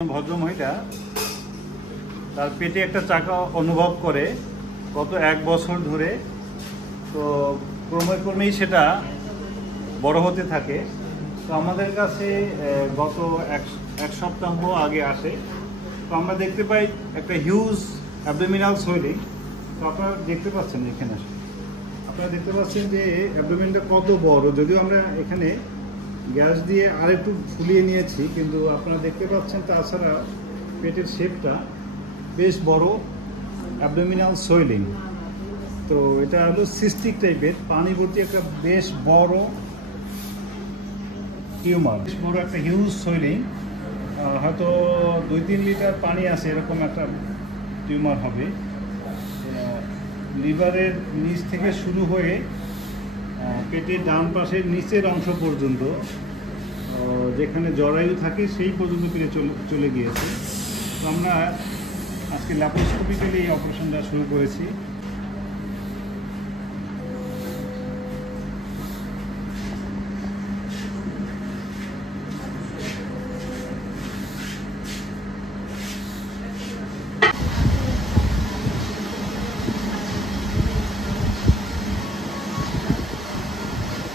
ভদ্রমহিলা তার পেটে একটা চাকা অনুভব করে গত 1 বছর ধরে। তো ক্রমেই সেটা বড় হতে থাকে। তো আমাদের কাছে গত এক সপ্তাহ আগে আসে। তো আমরা দেখতে পাই একটা হিউজ অ্যাবডোমিনাল সোয়েলিং। তো আপনারা দেখতে পাচ্ছেন এখানে আপনারা দেখতে পাচ্ছেন যে অ্যাবডোমিনটা কত বড়। যদিও আমরা এখানে গ্যাস দিয়ে আরেকটু ফুলিয়ে নিয়েছি, কিন্তু আপনারা দেখতে পাচ্ছেন তাছাড়া পেটের শেপটা বেশ বড় অ্যাবডোমিনাল সোয়েলিং। তো এটা হলো সিস্টিক টাইপের পানি ভর্তি একটা বেশ বড় টিউমার, বেশ বড় একটা হিউজ সোয়েলিং। হয়তো 2-3 লিটার পানি আছে এরকম একটা টিউমার হবে। লিভারের নিচ থেকে শুরু হয়ে পেটের ডান পাশের নিচের অংশ পর্যন্ত, যেখানে জরায়ু থাকে সেই পর্যন্ত পেটে চলে গিয়েছে। তো আমরা আজকে ল্যাপারোস্কোপিক্যালি এই অপারেশনটা শুরু করেছি।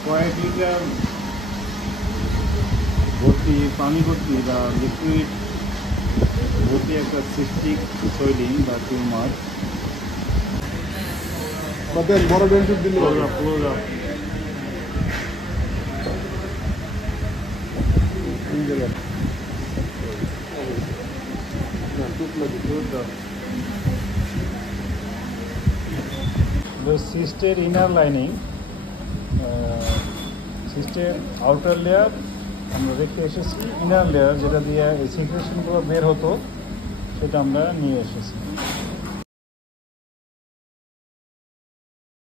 কয়েক লিটার ভর্তি পানি ভর্তি বা লিকুইড ভর্তি একটা সিস্টিক সোয়েলিং বা টিউমার। বড় বেঞ্চুর দিলে পুরো সিস্টের ইনার লাইনিং, সিস্টের আউটার লেয়ার আমরা রেখে এসেছি, ইনার লেয়ার যেটা দিয়ে এই সিক্রেশনগুলো বের হতো সেটা আমরা নিয়ে এসেছি।